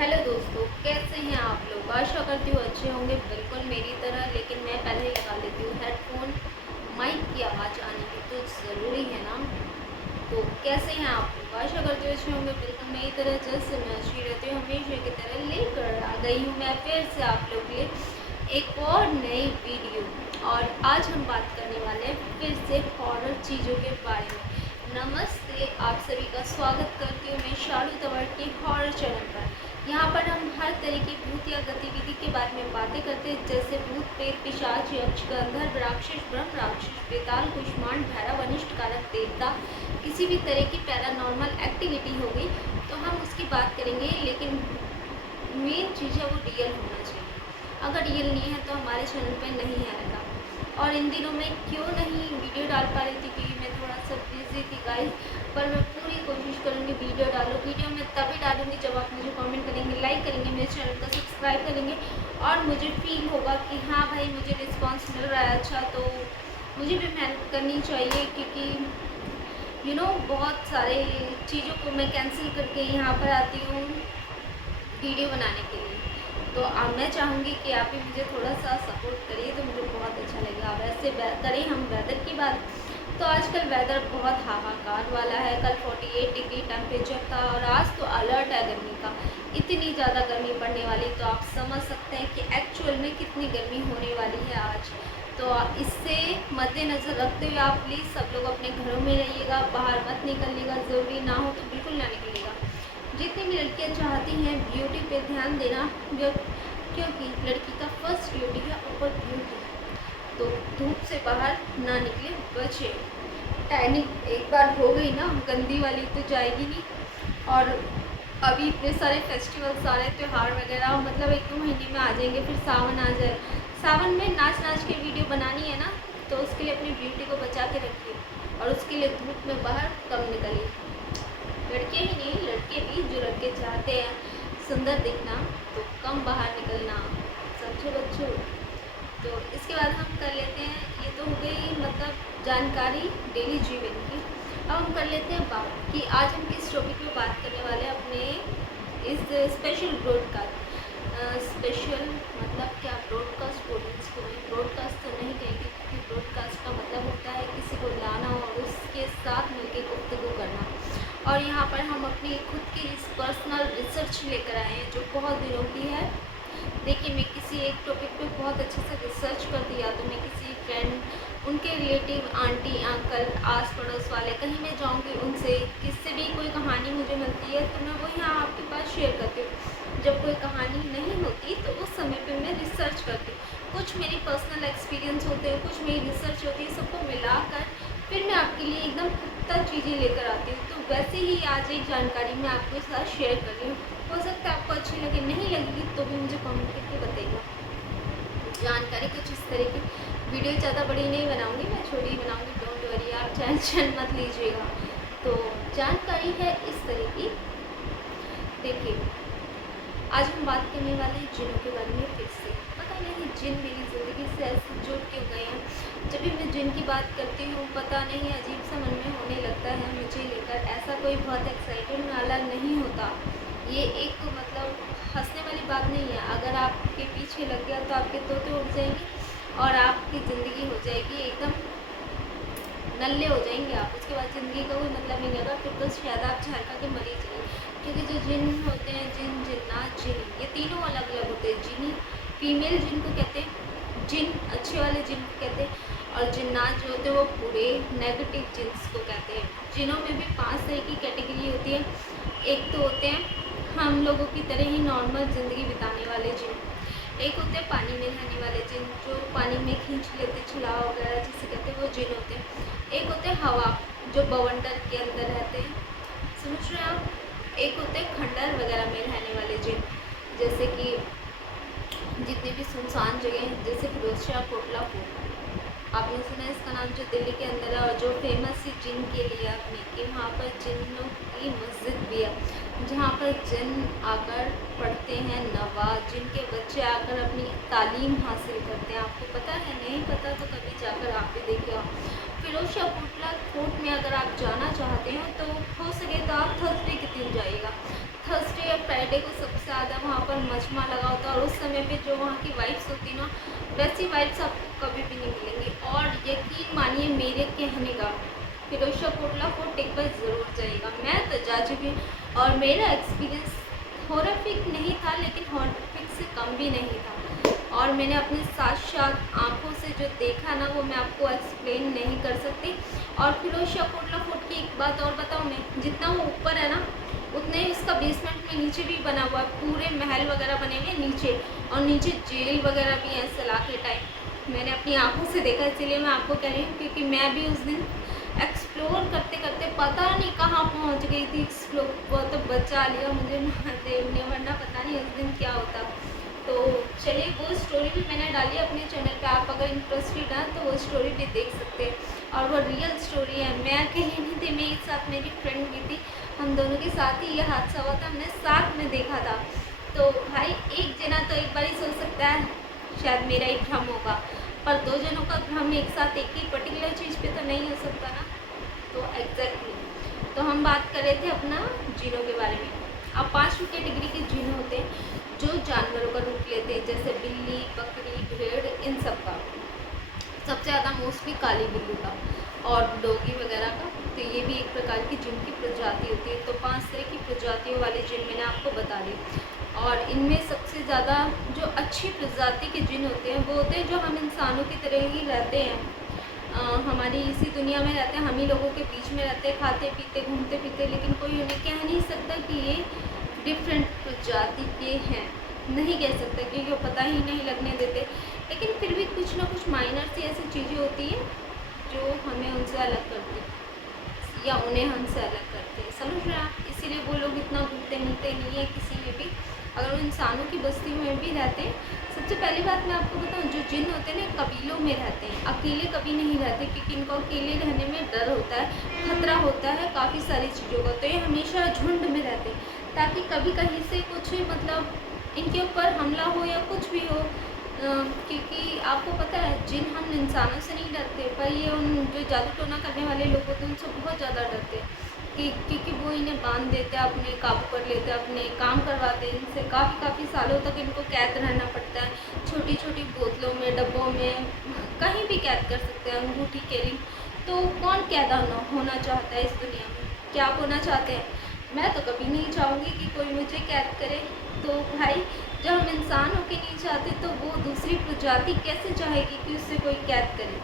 Hello दोस्तों, कैसे हैं आप लोग। आशा करती हूँ अच्छे होंगे, बिल्कुल मेरी तरह। लेकिन मैं पहले ही लगा लेती हूँ हेडफोन। माइक की आवाज़ आने की तो ज़रूरी है ना। तो कैसे हैं आप लोग। आशा करती हूँ अच्छे होंगे, बिल्कुल मेरी तरह। जैसे मैं अच्छी रहती हूँ हमेशा की तरह लेकर आ गई हूँ मैं फिर से आप लोग के लिए एक और नई वीडियो। और आज हम बात करने वाले हैं फिर से हॉरर चीज़ों के बारे में। नमस्ते, आप सभी का स्वागत करती हूँ मैं शालू तंवर के हॉरर चैनल पर। यहाँ पर हम हर तरह की भूत या गतिविधि के बारे में बातें करते हैं, जैसे भूत, प्रेत, पिशाच, यक्ष, गंधर्व, राक्षस, ब्रह्म राक्षस, बेताल, कुष्मांड, भैरव, अनिष्ट कारक, देवता, किसी भी तरह की पैरानॉर्मल एक्टिविटी हो गई तो हम उसकी बात करेंगे। लेकिन मेन चीज़ है वो रियल होना चाहिए। अगर रियल नहीं है तो हमारे चैनल पे नहीं आएगा। और इन दिनों में क्यों नहीं वीडियो डाल पा रही थी क्योंकि मैं थोड़ा सा बिजी थी गाइस। पर मैं पूरी कोशिश करूँगी वीडियो डालूँ। वीडियो मैं तभी डालूँगी जब आप मुझे कमेंट करेंगे, लाइक करेंगे, मेरे चैनल को सब्सक्राइब करेंगे और मुझे फील होगा कि हाँ भाई मुझे रिस्पॉन्स मिल रहा है अच्छा। तो मुझे भी मेहनत करनी चाहिए क्योंकि बहुत सारे चीज़ों को मैं कैंसिल करके यहाँ पर आती हूँ वीडियो बनाने के लिए। तो मैं चाहूँगी कि आप भी मुझे थोड़ा सा सपोर्ट करिए तो मुझे बहुत अच्छा लगेगा। वैसे करें हम वेदर की बात, तो आजकल वेदर बहुत हाहाकार वाला है। कल 48 डिग्री टेम्परेचर था और आज तो अलर्ट है गर्मी का। इतनी ज़्यादा गर्मी पड़ने वाली, तो आप समझ सकते हैं कि एक्चुअल में कितनी गर्मी होने वाली है आज। तो इससे मद्देनज़र रखते हुए आप प्लीज़ सब लोग अपने घरों में रहिएगा, बाहर मत निकलिएगा, ज़रूरी ना हो तो बिल्कुल ना निकलिएगा। जितनी भी लड़कियां चाहती हैं ब्यूटी पे ध्यान देना, क्योंकि लड़की का फर्स्ट ब्यूटी है ऊपर ब्यूटी। तो धूप से बाहर ना निकले, बचे। टैनिंग एक बार हो गई ना गंदी वाली तो जाएगी नहीं। और अभी इतने सारे फेस्टिवल, सारे त्यौहार वगैरह मतलब 1-2 महीने में आ जाएंगे, फिर सावन आ जाए। सावन में नाच नाच के वीडियो बनानी है ना, तो उसके लिए अपनी ब्यूटी को बचा के रखिए और उसके लिए धूप में बाहर कम निकलिए। लड़के ही नहीं, लड़के भी, जो लड़के चाहते हैं सुंदर दिखना तो कम बाहर निकलना, समझो बच्चों। तो इसके बाद हम कर लेते हैं, ये तो हो गई मतलब जानकारी डेली जीवन की। अब हम कर लेते हैं बात कि आज हम किस टॉपिक पे बात करने वाले हैं अपने इस स्पेशल ब्रॉडकास्ट। स्पेशल मतलब क्या, ब्रॉडकास्ट बोलें इसको। ब्रॉडकास्ट तो नहीं कहेंगे क्योंकि ब्रॉडकास्ट का मतलब होता है किसी को लाना और उसके साथ मिलकर गुफ्तगू करना। और यहाँ पर हम अपनी खुद की पर्सनल रिसर्च लेकर आए हैं जो बहुत दिनों की है। देखिए, मैं किसी एक टॉपिक पे बहुत अच्छे से रिसर्च कर दिया तो मैं किसी फ्रेंड, उनके रिलेटिव, आंटी, अंकल, आस पड़ोस वाले, कहीं मैं जाऊँगी उनसे किससे भी कोई कहानी मुझे मिलती है तो मैं वो यहाँ आपके पास शेयर करती हूँ। जब कोई कहानी नहीं होती तो उस समय पे मैं रिसर्च करती हूँ। कुछ मेरी पर्सनल एक्सपीरियंस होते हैं, कुछ मेरी रिसर्च होती है, सबको मिलाकर फिर मैं आपके लिए एकदम पुख्ता चीज़ें लेकर आती हूँ। तो वैसे ही आज एक जानकारी मैं आपके साथ शेयर कर रही हूँ। हो सकता है आपको अच्छी लगे, नहीं लगेगी तो भी मुझे कमेंट करके बताइएगा। जानकारी कुछ इस तरह की, वीडियो ज़्यादा बड़ी नहीं बनाऊंगी, मैं छोटी बनाऊंगी, डोंट वरी, आप टेंशन मत लीजिएगा। तो जानकारी है इस तरह की। देखिए, आज हम बात करने वाले हैं जिनों के बारे में। फिर से पता नहीं जिन मेरी ज़िंदगी से ऐसे जुड़ क्यों गए हैं। जब भी मैं जिन की बात करती हूँ पता नहीं अजीब सा मन में होने लगता है मुझे लेकर। ऐसा कोई बहुत एक्साइटेड वाला नहीं होता। ये एक मतलब हंसने वाली बात नहीं है। अगर आपके पीछे लग गया तो आपके तोते उड़ जाएंगे और आपकी ज़िंदगी हो जाएगी एकदम नल्ले हो जाएंगे आप। उसके बाद ज़िंदगी का कोई मतलब नहीं होगा, फिर तो शायद आप झरका के मर ही जाइए। क्योंकि जो जिन होते हैं, जिन, जिन्नात, जिनी, ये तीनों अलग अलग होते हैं। जिनी फीमेल जिन को कहते हैं, जिन अच्छे वाले जिन को कहते हैं, और जिन्नात जो होते हैं वो पूरे नेगेटिव जिन्स को कहते हैं। जिनों में भी 5 तरह की कैटेगरी होती है। एक तो होते हैं हम लोगों की तरह ही नॉर्मल ज़िंदगी बिताने वाले जिन। एक होते हैं पानी में रहने वाले जिन, जो पानी में खींच लेते, छिलाव वगैरह जिसे कहते हैं, वो जिन होते हैं। एक होते हैं हवा, जो बवंडर के अंदर रहते हैं, समझ रहे हैं आप। एक होते हैं खंडर वगैरह में रहने वाले जिन, जैसे कि जितने भी सुनसान जगह हैं, जैसे फिरोजशाह कोटला फोर्ट, आपने सुना है इसका नाम, जो दिल्ली के अंदर है और जो फेमस ही जिन के लिए अपने कि वहाँ पर जिन्नों की मस्जिद भी है, जहाँ पर जिन आकर पढ़ते हैं नवाज, जिनके बच्चे आकर अपनी तालीम हासिल करते हैं। आपको पता है, नहीं पता तो कभी जाकर आप भी देखिए। फिरोजशाह कोटला फोर्ट में अगर आप जाना चाहते हैं तो हो सके तो आप थर्सडे के दिन जाइएगा। थर्सडे या फ्राइडे फ्राइडे को सबसे ज़्यादा वहाँ पर मजमा लगा होता है, और उस समय पे जो वहाँ की वाइब्स होती ना, वैसी वाइब्स आपको कभी भी नहीं मिलेंगी। और यकीन मानिए मेरे कहने का, फिरोजशाह कोटला फोर्ट एक बार ज़रूर जाइएगा। मैं तो जा चुकी हूँ और मेरा एक्सपीरियंस हॉररिफिक नहीं था, लेकिन हॉररिफिक से कम भी नहीं था। और मैंने अपने साथ आँखों से जो देखा ना, वो मैं आपको एक्सप्लेन नहीं कर सकती। और फिरोजशाह कोटला फोर्ट की एक बात और बताऊँ मैं, जितना वो ऊपर है ना, उतने ही उसका बेसमेंट में नीचे भी बना हुआ है। पूरे महल वगैरह बने हुए हैं नीचे, और नीचे जेल वगैरह भी है सलाखे टाइप। मैंने अपनी आँखों से देखा, इसीलिए मैं आपको कह रही हूँ, क्योंकि मैं भी उस दिन एक्सप्लोर करते करते पता नहीं कहाँ पहुँच गई थी। एक्सप्लोर वो तो बचा लिया मुझे महादेव ने, वरना पता नहीं उस दिन क्या होता। तो चलिए, वो स्टोरी भी मैंने डाली है अपने चैनल पे, आप अगर इंटरेस्टेड हैं तो वो स्टोरी भी देख सकते हैं। और वो रियल स्टोरी है, मैं अकेली नहीं थी, मेरे साथ मेरी फ्रेंड भी थी। हम दोनों के साथ ही ये हादसा हुआ था, हमने साथ में देखा था। तो भाई एक जना तो एक बार ही सोच सकता है शायद मेरा ही भ्रम होगा, पर दो जनों का भ्रम एक साथ एक ही पर्टिकुलर चीज़ पे तो नहीं हो सकता ना। तो एग्जैक्टली तो हम बात कर रहे थे अपना जिनों के बारे में। अब 5 कैटेगरी के जिन होते हैं जो जानवरों का रूप लेते हैं, जैसे बिल्ली, बकरी, भेड़, इन सब का। सबसे ज़्यादा मोस्टली काली बिल्ली का और डोगी वगैरह का। तो ये भी एक प्रकार की जिन की प्रजाति होती है। तो 5 तरह की प्रजातियों वाले जिन मैंने आपको बता दी। और इनमें सबसे ज़्यादा जो अच्छी प्रजाति के जिन होते हैं वो होते हैं जो हम इंसानों की तरह ही रहते हैं, हमारी इसी दुनिया में रहते हैं, हम ही लोगों के बीच में रहते हैं, खाते पीते घूमते फिरते, लेकिन कोई उन्हें कह नहीं सकता कि ये डिफरेंट प्रजाति के हैं। नहीं कह सकता क्योंकि वो पता ही नहीं लगने देते। लेकिन फिर भी कुछ ना कुछ माइनर सी ऐसी चीज़ें होती हैं जो हमें उनसे अलग करती हैं या उन्हें हमसे अलग करते हैं, समझ रहे हैं आप। इसीलिए वो लोग इतना घूमते मिलते नहीं है किसी में भी, अगर वो इंसानों की बस्ती में भी रहते हैं। सबसे पहली बात मैं आपको बताऊं, जो जिन होते हैं ना कबीलों में रहते हैं, अकेले कभी नहीं रहते, क्योंकि इनको अकेले रहने में डर होता है, खतरा होता है काफ़ी सारी चीज़ों का। तो ये हमेशा झुंड में रहते हैं, ताकि कभी कहीं से कुछ मतलब इनके ऊपर हमला हो या कुछ भी हो। क्योंकि आपको पता है जिन हम इंसानों से नहीं डरते, पर ये उन जो जादू टोना करने वाले लोग होते हैं उनसे बहुत ज़्यादा डरते हैं, क्योंकि वो इन्हें बांध देते हैं, अपने काबू कर लेते हैं, अपने काम करवाते हैं इनसे। काफ़ी सालों तक इनको कैद रहना पड़ता है, छोटी छोटी बोतलों में, डब्बों में, कहीं भी कैद कर सकते हैं, अंगूठी के रिंग। तो कौन कैद होना चाहता है इस दुनिया में? क्या आप होना चाहते हैं? मैं तो कभी नहीं चाहूँगी कि कोई मुझे कैद करे। तो भाई जब हम इंसान होके नहीं चाहते तो वो दूसरी प्रजाति कैसे चाहेगी कि उससे कोई कैद करे?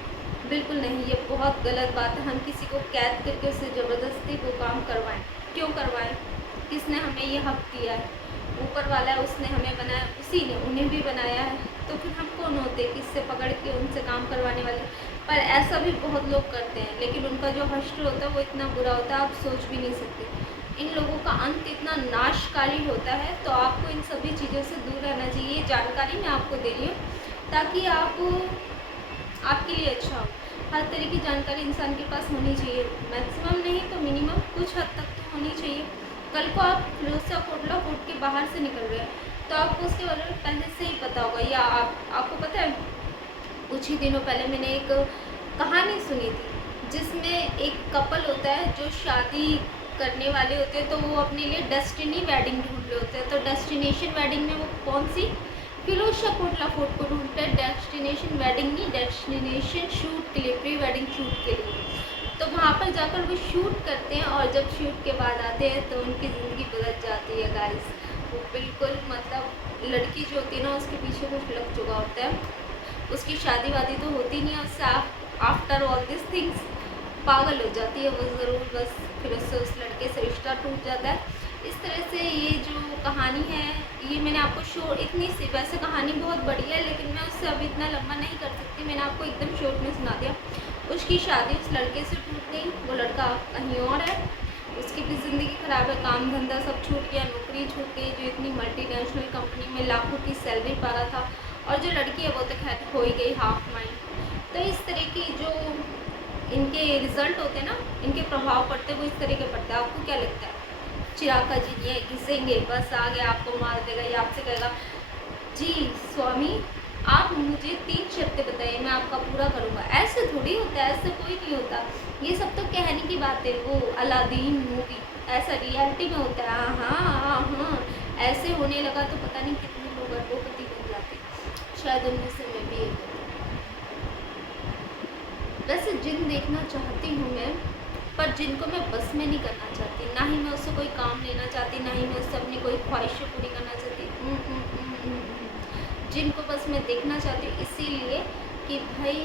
बिल्कुल नहीं, ये बहुत गलत बात है। हम किसी को कैद करके उससे ज़बरदस्ती वो काम करवाएं, क्यों करवाएं? किसने हमें ये हक दिया है? ऊपर वाला है, उसने हमें बनाया, उसी ने उन्हें भी बनाया है। तो फिर हम कौन होते किससे पकड़ के उनसे काम करवाने वाले? पर ऐसा भी बहुत लोग करते हैं, लेकिन उनका जो हश्र होता है वो इतना बुरा होता है, आप सोच भी नहीं सकते। इन लोगों का अंत इतना नाशकारी होता है। तो आपको इन सभी चीज़ों से दूर रहना चाहिए। ये जानकारी मैं आपको दे रही हूँ ताकि आपके लिए अच्छा हो। हर तरह की जानकारी इंसान के पास होनी चाहिए, मैक्सिमम नहीं तो मिनिमम कुछ हद तक तो होनी चाहिए। कल को आप फिरोजशाह कोटला फोर्ट के बाहर से निकल रहे हैं तो आपको उसके बारे में पहले से ही पता होगा, या आपको पता है कुछ ही दिनों पहले मैंने एक कहानी सुनी थी जिसमें एक कपल होता है जो शादी करने वाले होते हैं, तो वो अपने लिए डेस्टिनी वेडिंग ढूंढ रहे होते हैं। तो डेस्टिनेशन वेडिंग में वो कौन सी? फिरोजशाह कोटला फोर्ट को ढूंढते हैं। डेस्टिनेशन वेडिंग नहीं, डेस्टिनेशन शूट के लिए, प्री वेडिंग शूट के लिए। तो वहाँ पर जाकर वो शूट करते हैं, और जब शूट के बाद आते हैं तो उनकी ज़िंदगी बदल जाती है गाइस। वो बिल्कुल मतलब लड़की जो होती है ना उसके पीछे कुछ लग चुका होता है, उसकी शादी वादी तो होती नहीं है उससे। आफ्टर ऑल दिस थिंग्स पागल हो जाती है वो ज़रूर, बस फिर उससे उस लड़के से रिश्ता टूट जाता है। इस तरह से ये जो कहानी है ये मैंने आपको इतनी सी, वैसे कहानी बहुत बड़ी है लेकिन मैं उससे अभी इतना लंबा नहीं कर सकती, मैंने आपको एकदम शॉर्ट में सुना दिया। उसकी शादी उस लड़के से टूट गई, वो लड़का कहीं और है, उसकी भी ज़िंदगी ख़राब है, काम धंधा सब छूट गया, नौकरी छूट गई जो इतनी मल्टीनेशनल कंपनी में लाखों की सैलरी पा रहा था, और जो लड़की है वो तो खैर हो ही गई हाफ माइंड। तो इस तरह की जो इनके रिजल्ट होते हैं ना, इनके प्रभाव पड़ते हैं वो इस तरह के पड़ते हैं। आपको क्या लगता है? चिराग का जी ये घिसेंगे बस आगे आपको मार देगा, या आपसे कहेगा जी स्वामी आप मुझे 3 शर्तें बताइए मैं आपका पूरा करूँगा? ऐसे थोड़ी होता है, ऐसे कोई नहीं होता। ये सब तो कहने की बात है, वो अलादीन मूवी ऐसा रियलिटी में होता है। हाँ हाँ हाँ, ऐसे होने लगा तो पता नहीं कितने लोग अरबोपति बन जाते, शायद उनमें से मैं भी एक हूँ। वैसे जिन देखना चाहती हूँ मैं, पर जिनको मैं बस में नहीं करना चाहती, ना ही मैं उससे कोई काम लेना चाहती, ना ही मैं उससे अपनी कोई ख्वाहिशें पूरी करना चाहती। जिनको बस मैं देखना चाहती हूँ, इसीलिए कि भाई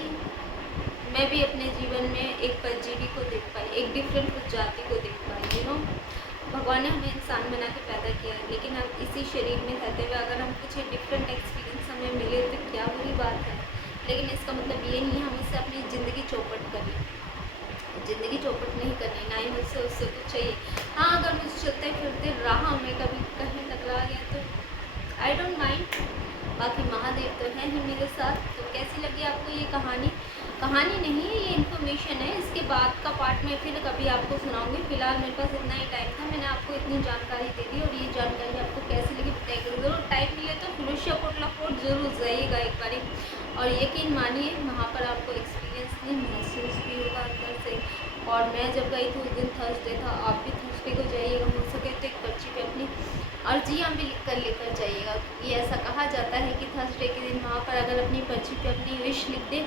मैं भी अपने जीवन में एक परजीवी को देख पाई, एक डिफरेंट प्रजाति को देख पाई। यू नो, भगवान ने हमें इंसान बना के पैदा किया है, लेकिन अब इसी शरीर में रहते हुए अगर हम कुछ डिफरेंट एक्सपीरियंस हमें मिले तो क्या बुरी बात है। लेकिन इसका मतलब ये नहीं है हम उससे अपनी ज़िंदगी चौपट करें, ज़िंदगी चौपट नहीं करनी, ना ही मुझसे उससे कुछ चाहिए। हाँ, अगर मुझे चलते फिरते राह में कभी कहीं टकरा गया तो आई डोंट माइंड। बाकी महादेव तो हैं ही मेरे साथ। तो कैसी लगी आपको ये कहानी? कहानी नहीं है, ये इन्फॉर्मेशन है। इसके बाद का पार्ट में फिर कभी आपको सुनाऊंगी। फिलहाल मेरे पास इतना ही टाइम था, मैंने आपको इतनी जानकारी दे दी। और ये जानकारी आपको कैसी लगी बताइएगा ज़रूर। टाइम मिले तो फिरोशिया कोटला फोर्ट ज़रूर जाइएगा एक बारी, और यकीन मानिए वहाँ पर आपको एक्सपीरियंस नहीं महसूस भी होगा अंदर से। और मैं जब गई थी उस दिन थर्सडे था, आप भी थर्सडे को जाइएगा, हो सके तो एक पर्ची पे अपनी अर्जियाँ भी लिख कर लेकर जाइएगा। ये ऐसा कहा जाता है कि थर्सडे के दिन वहाँ पर अगर अपनी पर्ची पे अपनी विश लिख दे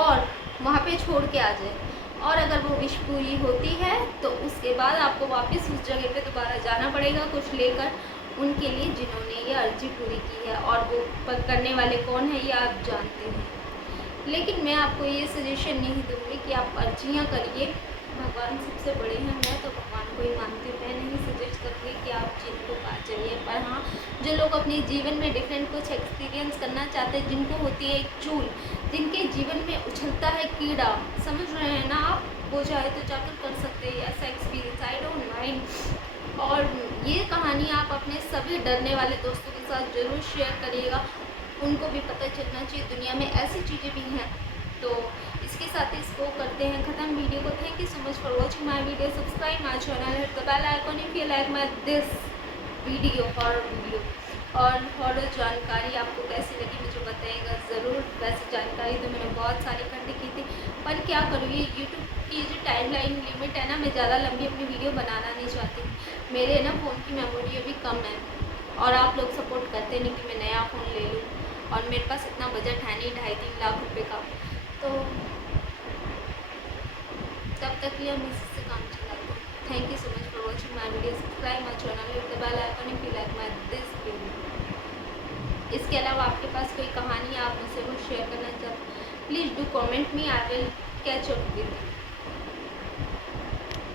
और वहाँ पे छोड़ के आ जाए, और अगर वो विश पूरी होती है तो उसके बाद आपको वापस उस जगह पे दोबारा जाना पड़ेगा कुछ लेकर उनके लिए जिन्होंने ये अर्जी पूरी की है। और वो करने वाले कौन है ये आप जानते हैं। लेकिन मैं आपको ये सजेशन नहीं दूँगी कि आप अर्जियाँ करिए, भगवान सबसे बड़े हैं। मैं तो भगवान को ही मानती हूँ, मैं नहीं सजेस्ट करूँगी कि आप जिनको पास जाइए। पर हाँ, जो लोग अपने जीवन में डिफरेंट कुछ एक्सपीरियंस करना चाहते हैं, जिनको होती है एक चूल, जिनके जीवन में उछलता है कीड़ा, समझ रहे हैं ना आप, वो चाहे तो जाकर कर सकते हैं ऐसा एक्सपीरियंस, आई डोंट माइंड। और ये कहानी आप अपने सभी डरने वाले दोस्तों के साथ ज़रूर शेयर करिएगा, उनको भी पता चलना चाहिए दुनिया में ऐसी चीज़ें भी हैं। तो इसके साथ ही इसको करते हैं ख़त्म वीडियो को। Thank you so much for watching my video. Subscribe my channel, hit the bell icon if you like my this video, horror video. और हॉरर जानकारी आपको कैसी लगी मुझे बताइएगा ज़रूर। वैसे जानकारी तो मैंने बहुत सारी इकट्ठी की थी, पर क्या करूँ, ये यूट्यूब की जो टाइमलाइन लिमिट है ना, मैं ज़्यादा लंबी अपनी वीडियो बनाना नहीं चाहती। मेरे ना फ़ोन की मेमोरी अभी कम है, और आप लोग सपोर्ट करते नहीं कि मैं नया फ़ोन ले लूँ, और मेरे पास इतना बजट है नहीं 2.5-3 लाख रुपए का। तो तब तक ये हम इससे काम चलाते हैं। Thank you so much for watching my video. Subscribe my channel, hit the bell icon if you like my this video. इसके अलावा आपके पास कोई कहानी आप मुझसे कुछ शेयर करना चाहते हैं, please do comment me, I will catch up with.